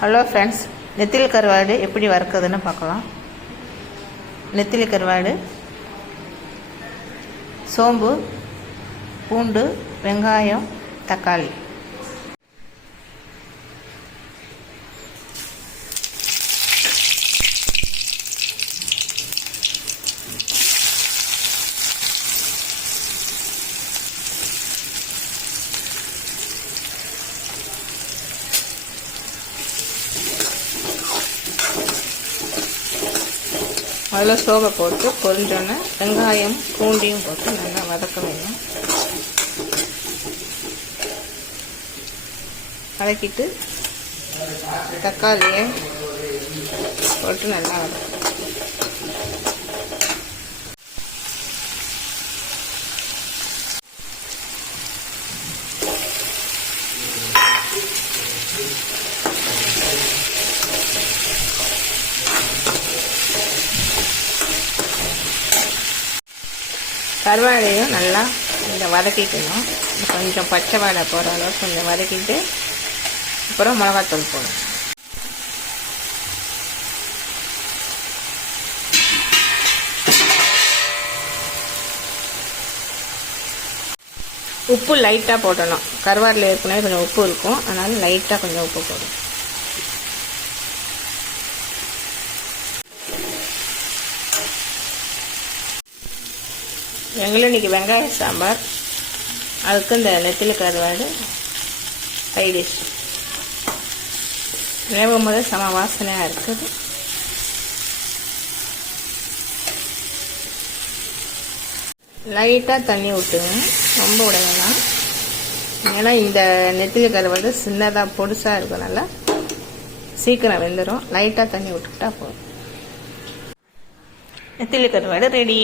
Hello friends, நெத்திலி கருவாடு எப்படி வறுக்குதுன்னு பார்க்கலாம். நெத்திலி கருவாடு, சோம்பு, பூண்டு, வெங்காயம், தக்காளி. அதில் சோகை போட்டு பொரிஞ்சோன்னே வெங்காயம் பூண்டையும் போட்டு நல்லா வதக்க வேணும். வதக்கிட்டு தக்காளியை போட்டு நல்லா வதக்கணும். கருவாடையும் நல்லா கொஞ்சம் வதக்கிக்கணும். கொஞ்சம் பச்சை வாடை போகிற அளவுக்கு கொஞ்சம் வதக்கிட்டு அப்புறம் மிளகாத்தூள் போடணும். உப்பு லைட்டாக போடணும். கருவாடில் ஏற்கனவே கொஞ்சம் உப்பு இருக்கும், அதனால லைட்டாக கொஞ்சம் உப்பு போடணும். எங்களும் இன்றைக்கி வெங்காய சாம்பார், அதுக்கு இந்த நெத்திலி கருவாடு சைடிஷ். வேகும் போது செம வாசனையாக இருக்குது. லைட்டாக தண்ணி ஊற்றுங்க, ரொம்ப உடையலாம். ஏன்னா இந்த நெத்திலி கருவாடு சின்னதாக பொடுசாக இருக்கனால சீக்கிரம் வெந்துடும். லைட்டாக தண்ணி விட்டுக்கிட்டா போதும். நெத்திலி கருவாடு ரெடி.